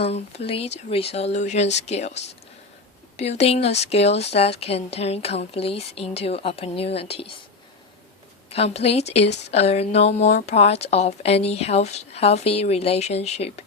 Conflict resolution skills. Building the skills that can turn conflicts into opportunities. Conflict is a normal part of any healthy relationship.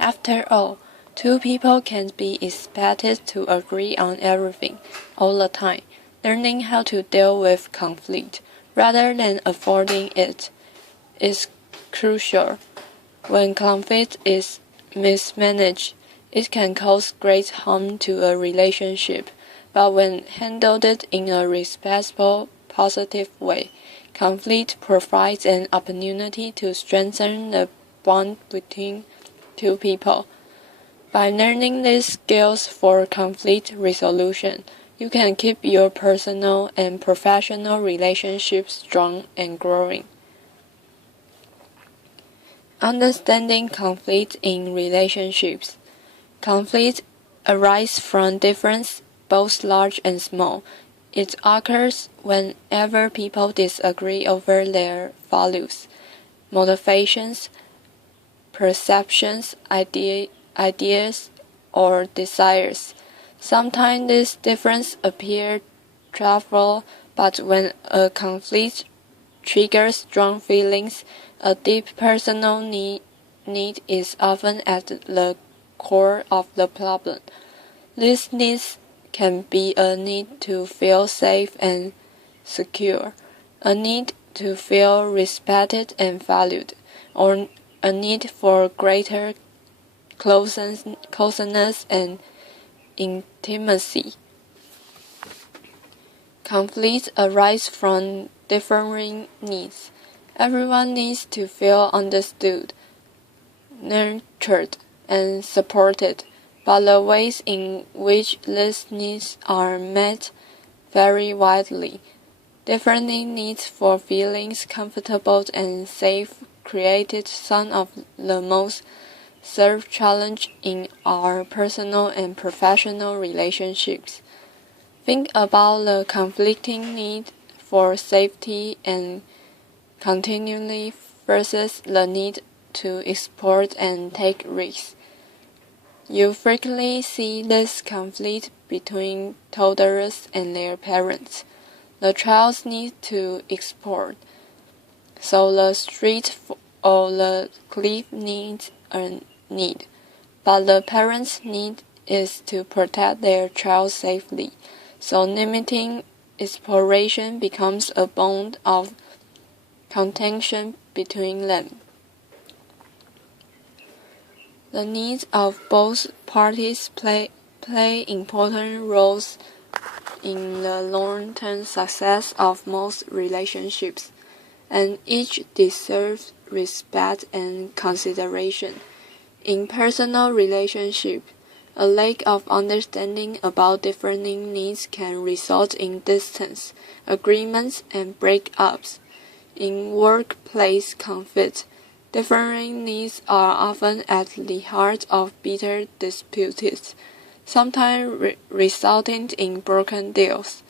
After all, two people can't be expected to agree on everything all the time. Learning how to deal with conflict rather than avoiding it is crucial. When conflict is mismanaged, it can cause great harm to a relationship, but when handled in a respectful, positive way, conflict provides an opportunity to strengthen the bond between two people. By learning these skills for conflict resolution, you can keep your personal and professional relationships strong and growing. Understanding conflict in relationships. Conflict arises from differences, both large and small. It occurs whenever people disagree over their values, motivations, perceptions, ideas, or desires. Sometimes these differences appear trivial, but when a conflict triggers strong feelings, a deep personal need is often at the core of the problem. These needs can be a need to feel safe and secure, a need to feel respected and valued, or a need for greater closeness and intimacy. Conflicts arise from differing needs. Everyone needs to feel understood, nurtured, and supported, but the ways in which these needs are met vary widely. Different needs for feeling comfortable and safe created some of the most severe challenges in our personal and professional relationships. Think about the conflicting need for safety and continually versus the need to explore and take risks. You frequently see this conflict between toddlers and their parents. The child's need to explore, so the street or the cliff needs a need, but the parent's need is to protect their child safely, so limiting exploration becomes a bond of contention between them. The needs of both parties play important roles in the long-term success of most relationships, and each deserves respect and consideration. In personal relationships, a lack of understanding about differing needs can result in distance, agreements, and breakups. In workplace conflict, differing needs are often at the heart of bitter disputes, sometimes resulting in broken deals,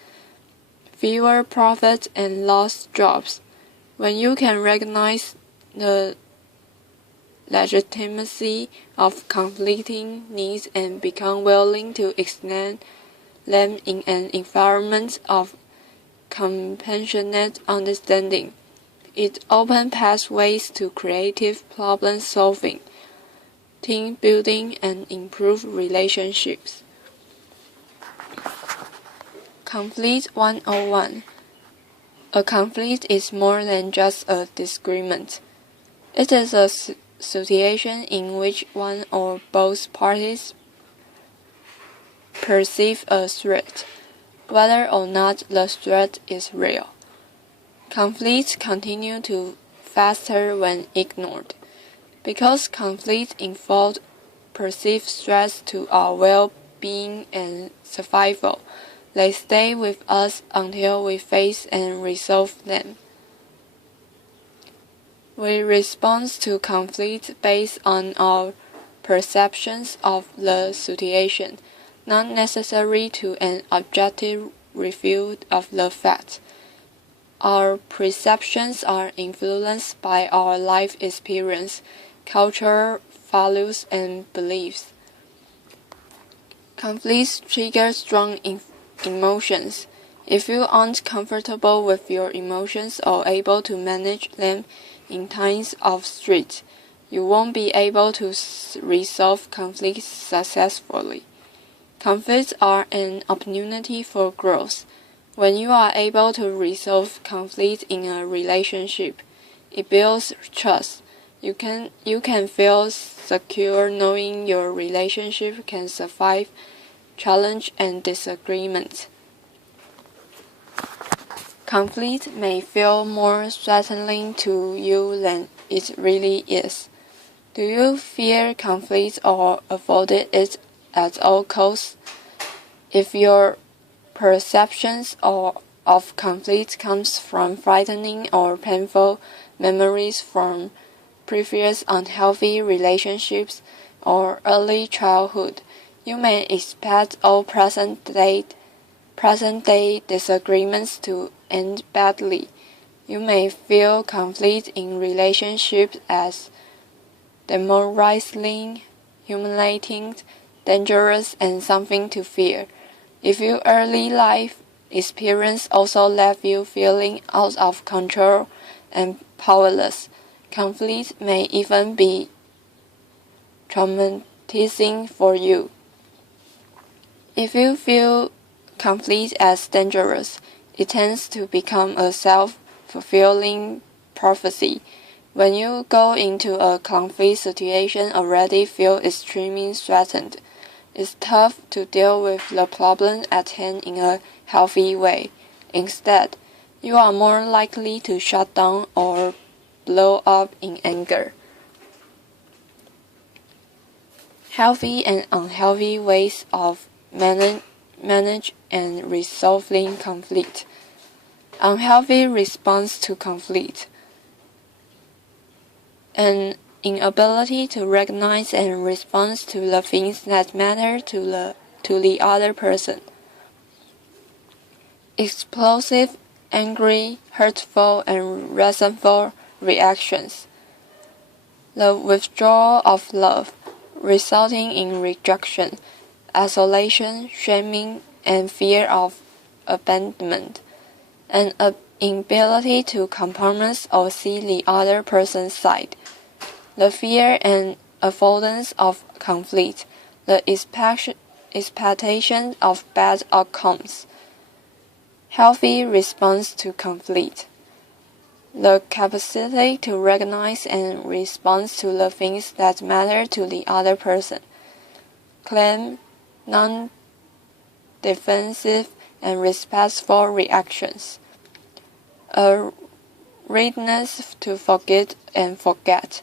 fewer profits, and lost jobs. When you can recognize the legitimacy of conflicting needs and become willing to extend them in an environment of compassionate understanding, it opens pathways to creative problem solving, team building, and improved relationships. Conflict 101. A conflict is more than just a disagreement. It is a situation in which one or both parties perceive a threat, whether or not the threat is real. Conflicts continue to fester when ignored. Because conflicts involve perceived threats to our well-being and survival, they stay with us until we face and resolve them. We respond to conflict based on our perceptions of the situation, not necessarily to an objective review of the facts. Our perceptions are influenced by our life experience, culture, values, and beliefs. Conflicts trigger strong emotions. If you aren't comfortable with your emotions or able to manage them in times of stress, you won't be able to resolve conflicts successfully. Conflicts are an opportunity for growth. When you are able to resolve conflicts in a relationship, it builds trust. You can feel secure knowing your relationship can survive challenge and disagreement. Conflict may feel more threatening to you than it really is. Do you fear conflict or avoid it at all costs? If your perceptions of conflict comes from frightening or painful memories from previous unhealthy relationships or early childhood, you may expect all present-day disagreements to end badly. You may feel conflict in relationships as demoralizing, humiliating, dangerous, and something to fear. If your early life experience also left you feeling out of control and powerless, conflict may even be traumatizing for you. If you feel conflict as dangerous, it tends to become a self-fulfilling prophecy. When you go into a conflict situation already feel extremely threatened, it's tough to deal with the problem at hand in a healthy way. Instead, you are more likely to shut down or blow up in anger. Healthy and unhealthy ways of manage and resolving conflict. Unhealthy response to conflict. An inability to recognize and respond to the things that matter to the other person. Explosive, angry, hurtful, and resentful reactions. The withdrawal of love, resulting in rejection, isolation, shaming, and fear of abandonment. An inability to compromise or see the other person's side. The fear and avoidance of conflict, the expectation of bad outcomes. Healthy response to conflict. The capacity to recognize and respond to the things that matter to the other person. Calm, non-defensive, and respectful reactions. A readiness to forget and forget,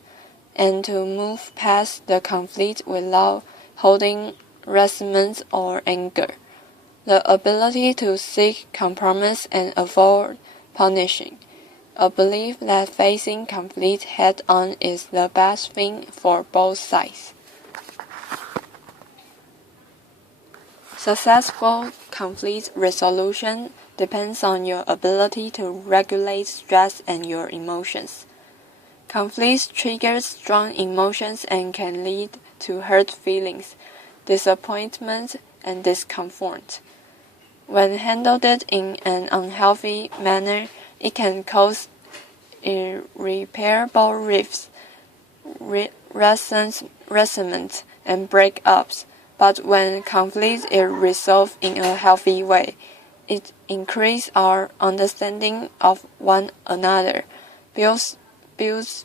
and to move past the conflict without holding resentment or anger. The ability to seek compromise and avoid punishing. A belief that facing conflict head-on is the best thing for both sides. Successful conflict resolution depends on your ability to regulate stress and your emotions. Conflict triggers strong emotions and can lead to hurt feelings, disappointment, and discomfort. When handled in an unhealthy manner, it can cause irreparable rifts, resentment, and breakups. But when conflict is resolved in a healthy way, it increases our understanding of one another, builds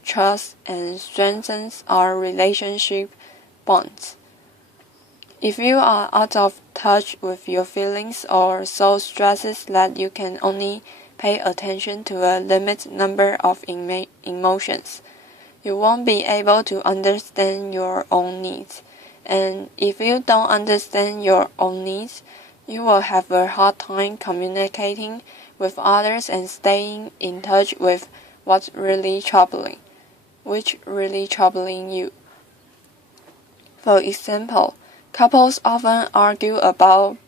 trust, and strengthens our relationship bonds. If you are out of touch with your feelings or so stressed that you can only pay attention to a limited number of emotions, you won't be able to understand your own needs. And if you don't understand your own needs, you will have a hard time communicating with others and staying in touch with what's really troubling you. For example, couples often argue about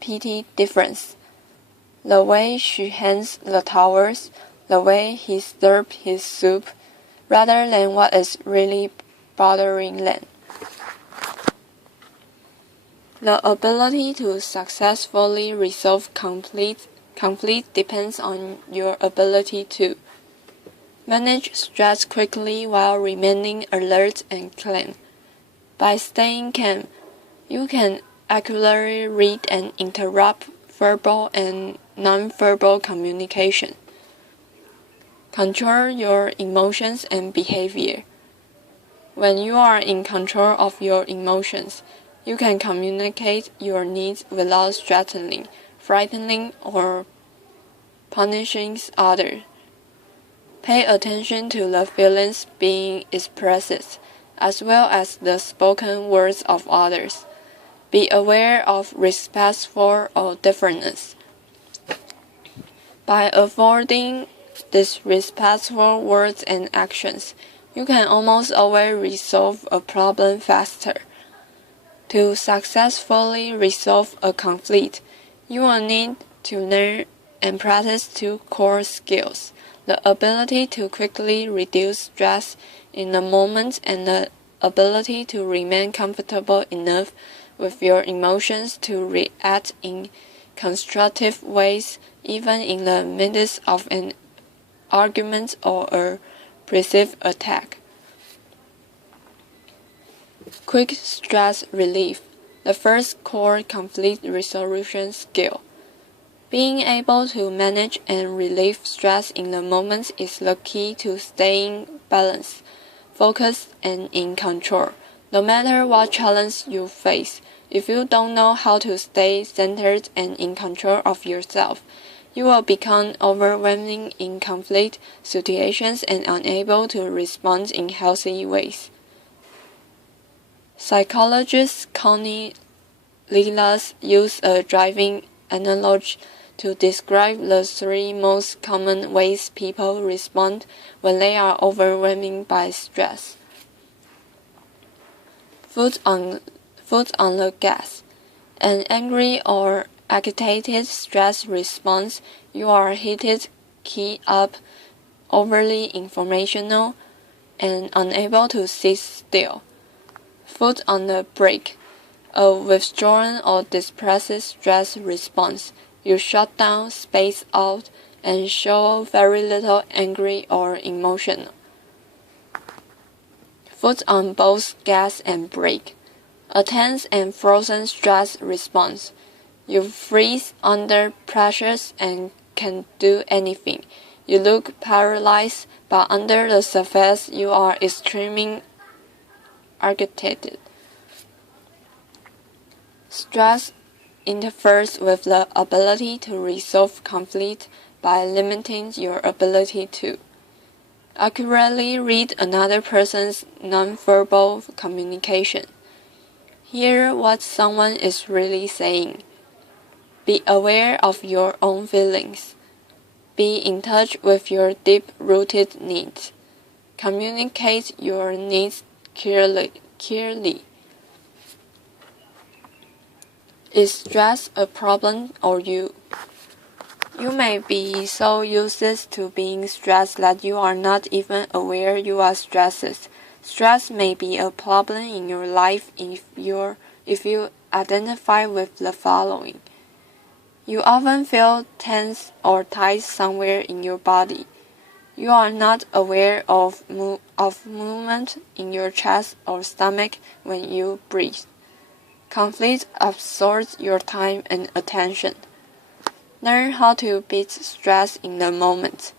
petty difference. The way she hands the towels, the way he serves his soup, rather than what is really bothering them. The ability to successfully resolve conflict depends on your ability to manage stress quickly while remaining alert and calm. By staying calm, you can accurately read and interrupt verbal and nonverbal communication. Control your emotions and behavior. When you are in control of your emotions, you can communicate your needs without threatening, frightening, or punishing others. Pay attention to the feelings being expressed, as well as the spoken words of others. Be aware of respectful or differentness. By avoiding disrespectful words and actions, you can almost always resolve a problem faster. To successfully resolve a conflict, you will need to learn and practice two core skills: the ability to quickly reduce stress in the moment and the ability to remain comfortable enough with your emotions to react in constructive ways even in the midst of an argument or a perceived attack. Quick stress relief, the first core conflict resolution skill. Being able to manage and relieve stress in the moment is the key to staying balanced, focused, and in control. No matter what challenge you face, if you don't know how to stay centered and in control of yourself, you will become overwhelming in conflict situations and unable to respond in healthy ways. Psychologist Connie Lillian used a driving analogy to describe the three most common ways people respond when they are overwhelmed by stress. Foot on the gas. An angry or agitated stress response, you are heated, keyed up, overly informational, and unable to sit still. Foot on the brake. A withdrawn or depressed stress response, you shut down, space out, and show very little angry or emotional. Foot on both gas and brake. A tense and frozen stress response. You freeze under pressures and can't do anything. You look paralyzed, but under the surface you are extremely agitated. Stress interferes with the ability to resolve conflict by limiting your ability to accurately read another person's nonverbal communication. Hear what someone is really saying. Be aware of your own feelings. Be in touch with your deep-rooted needs. Communicate your needs clearly. Is stress a problem or you? You may be so used to being stressed that you are not even aware you are stressed. Stress may be a problem in your life if you identify with the following. You often feel tense or tight somewhere in your body. You are not aware of movement in your chest or stomach when you breathe. Conflict absorbs your time and attention. Learn how to beat stress in the moment.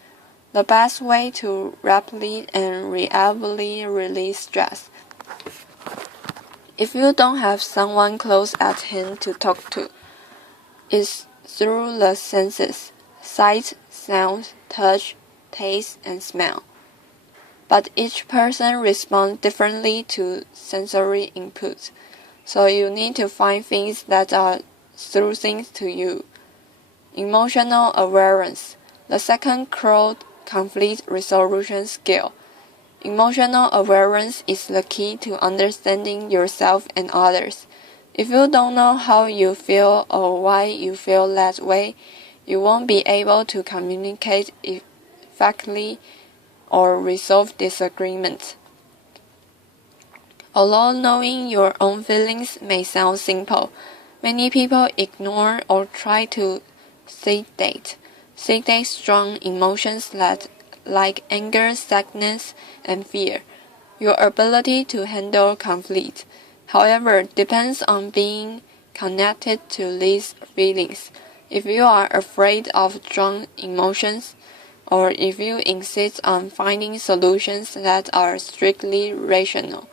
The best way to rapidly and reliably release stress. If you don't have someone close at hand to talk to, is through the senses: sight, sound, touch, taste, and smell. But each person responds differently to sensory input, so you need to find things that are soothing to you. Emotional awareness, the second core conflict resolution skill. Emotional awareness is the key to understanding yourself and others. If you don't know how you feel or why you feel that way, you won't be able to communicate effectively or resolve disagreements. Although knowing your own feelings may sound simple, Many people ignore or try to sedate strong emotions like anger, sadness, and fear. Your ability to handle conflict, however, depends on being connected to these feelings. If you are afraid of strong emotions, or if you insist on finding solutions that are strictly rational,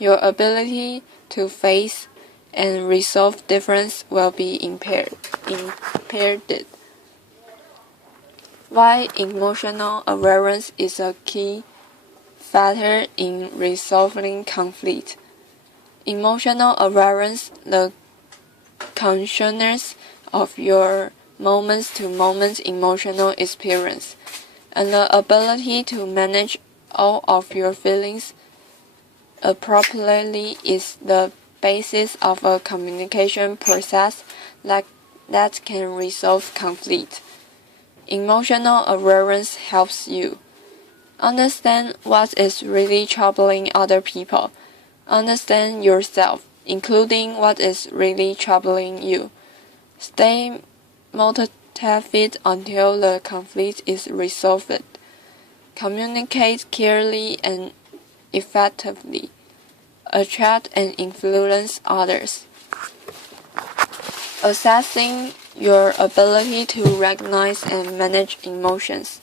your ability to face and resolve difference will be impaired. Why emotional awareness is a key factor in resolving conflict. Emotional awareness, the consciousness of your moment-to-moment emotional experience, and the ability to manage all of your feelings appropriately is the basis of a communication process that can resolve conflict. Emotional awareness helps you understand what is really troubling other people, understand yourself, including what is really troubling you. Stay motivated until the conflict is resolved. Communicate clearly and effectively. Attract and influence others. Assessing your ability to recognize and manage emotions.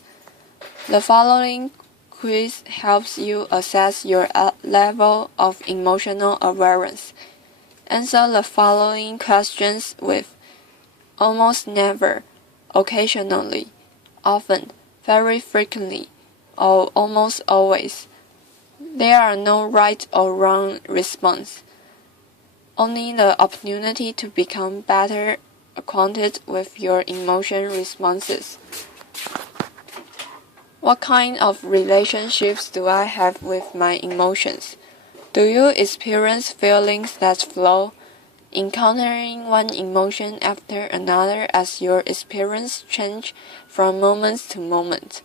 The following quiz helps you assess your level of emotional awareness. Answer the following questions with almost never, occasionally, often, very frequently, or almost always. There are no right or wrong response, only the opportunity to become better acquainted with your emotion responses. What kind of relationships do I have with my emotions? Do you experience feelings that flow, encountering one emotion after another as your experience change from moment to moment?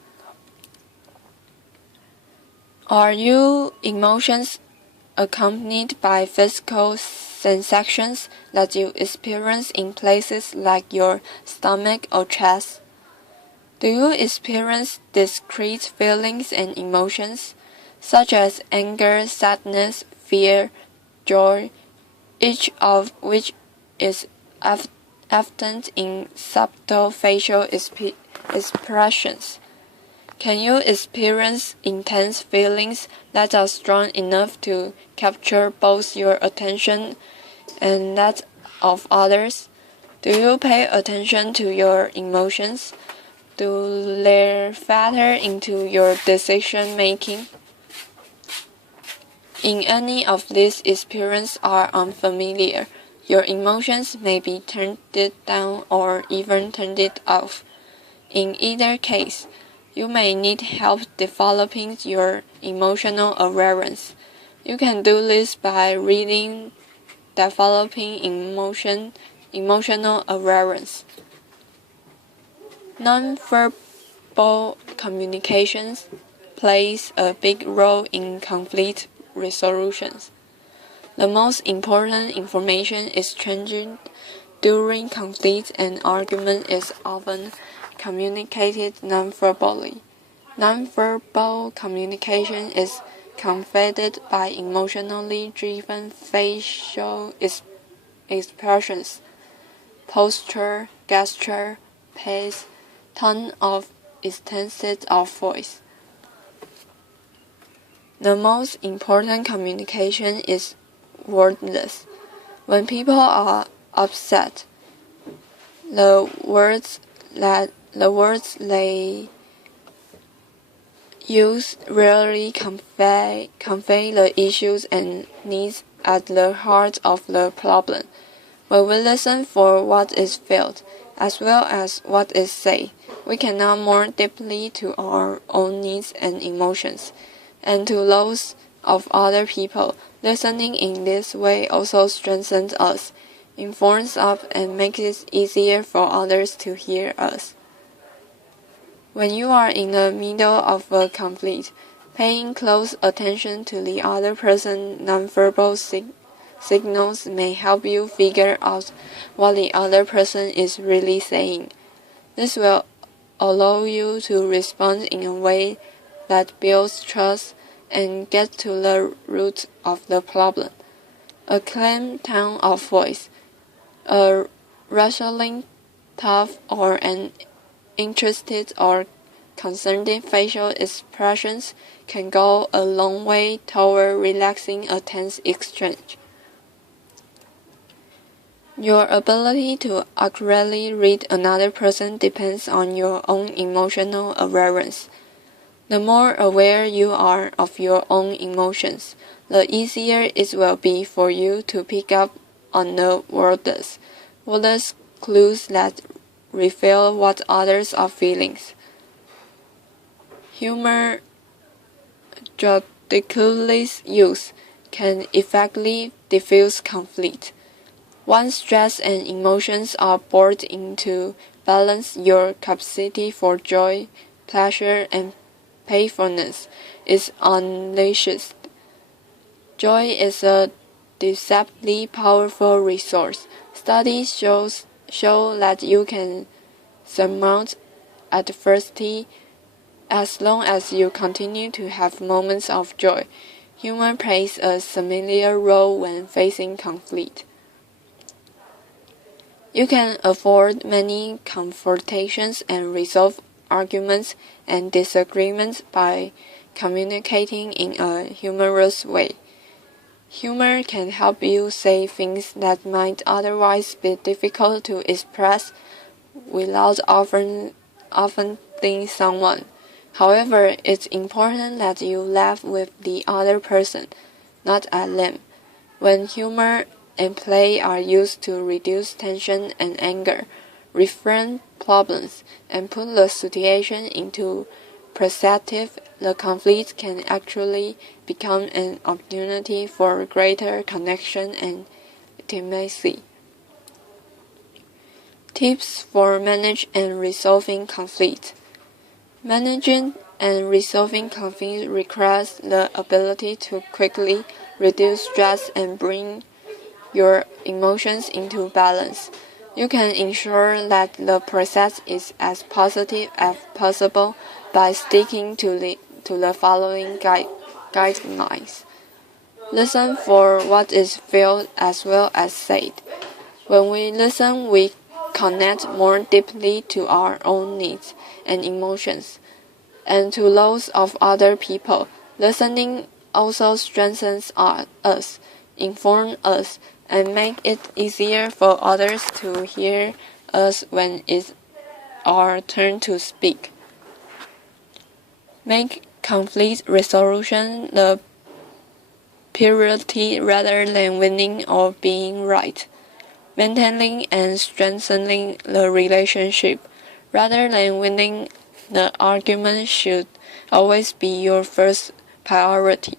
Are your emotions accompanied by physical sensations that you experience in places like your stomach or chest? Do you experience discrete feelings and emotions, such as anger, sadness, fear, joy, each of which is evident in subtle facial expressions? Can you experience intense feelings that are strong enough to capture both your attention and that of others? Do you pay attention to your emotions? Do they factor into your decision making? In any of these experiences are unfamiliar, your emotions may be turned down or even turned off. In either case, you may need help developing your emotional awareness. You can do this by reading Developing Emotional Awareness. Nonverbal communications plays a big role in conflict resolutions. The most important information exchanged during conflict and argument is often communicated nonverbally. Nonverbal communication is conveyed by emotionally driven facial expressions, posture, gesture, pace, tone of intensity of voice. The most important communication is wordless. When people are upset, the words they use rarely convey the issues and needs at the heart of the problem. When we listen for what is felt, as well as what is said, we can know more deeply to our own needs and emotions, and to those of other people. Listening in this way also strengthens us, informs us, and makes it easier for others to hear us. When you are in the middle of a conflict, paying close attention to the other person's nonverbal signals may help you figure out what the other person is really saying. This will allow you to respond in a way that builds trust and get to the root of the problem. A calm tone of voice, a rustling tone, or an interested or concerned facial expressions can go a long way toward relaxing a tense exchange. Your ability to accurately read another person depends on your own emotional awareness. The more aware you are of your own emotions, the easier it will be for you to pick up on the wordless clues that reveal what others are feeling. Humor, judiciously used, can effectively diffuse conflict. Once stress and emotions are brought into balance, your capacity for joy, pleasure, and playfulness is unleashed. Joy is a deceptively powerful resource. Studies show that you can surmount adversity as long as you continue to have moments of joy. Humor plays a similar role when facing conflict. You can avoid many confrontations and resolve arguments and disagreements by communicating in a humorous way. Humor can help you say things that might otherwise be difficult to express without offending someone. However, it's important that you laugh with the other person, not at them. When humor and play are used to reduce tension and anger, reframe problems, and put the situation into perspective, the conflict can actually become an opportunity for greater connection and intimacy. Tips for managing and resolving conflict. Managing and resolving conflict requires the ability to quickly reduce stress and bring your emotions into balance. You can ensure that the process is as positive as possible by sticking to the following guidelines. Listen for what is felt as well as said. When we listen, we connect more deeply to our own needs and emotions, and to those of other people. Listening also strengthens us, informs us, and makes it easier for others to hear us when it's our turn to speak. Make conflict resolution the priority rather than winning or being right. Maintaining and strengthening the relationship rather than winning the argument should always be your first priority.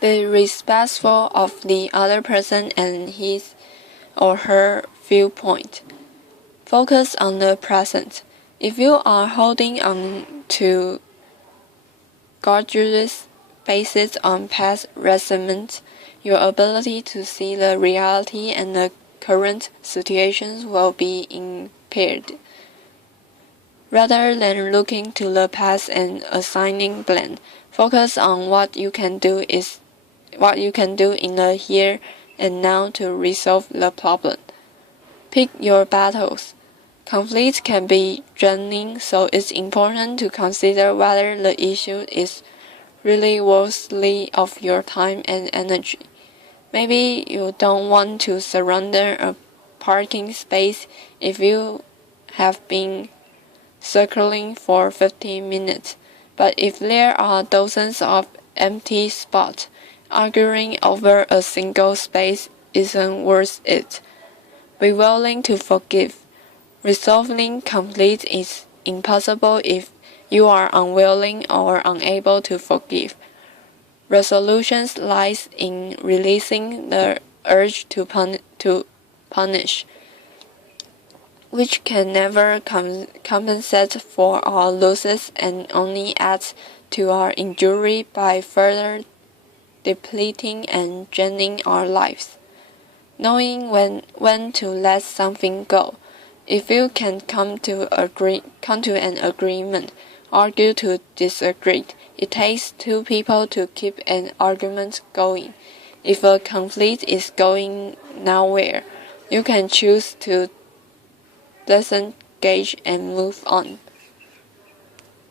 Be respectful of the other person and his or her viewpoint. Focus on the present. If you are holding on to grudges based on past resentment, your ability to see the reality and the current situations will be impaired. Rather than looking to the past and assigning blame, focus on what you can do in the here and now to resolve the problem. Pick your battles. Conflict can be draining, so it's important to consider whether the issue is really worthy of your time and energy. Maybe you don't want to surrender a parking space if you have been circling for 15 minutes, but if there are dozens of empty spots, arguing over a single space isn't worth it. Be willing to forgive. Resolving conflict is impossible if you are unwilling or unable to forgive. Resolution lies in releasing the urge to punish, which can never compensate for our losses and only adds to our injury by further depleting and draining our lives. Knowing when to let something go. If you can come to an agreement, argue to disagree. It takes two people to keep an argument going. If a conflict is going nowhere, you can choose to disengage and move on.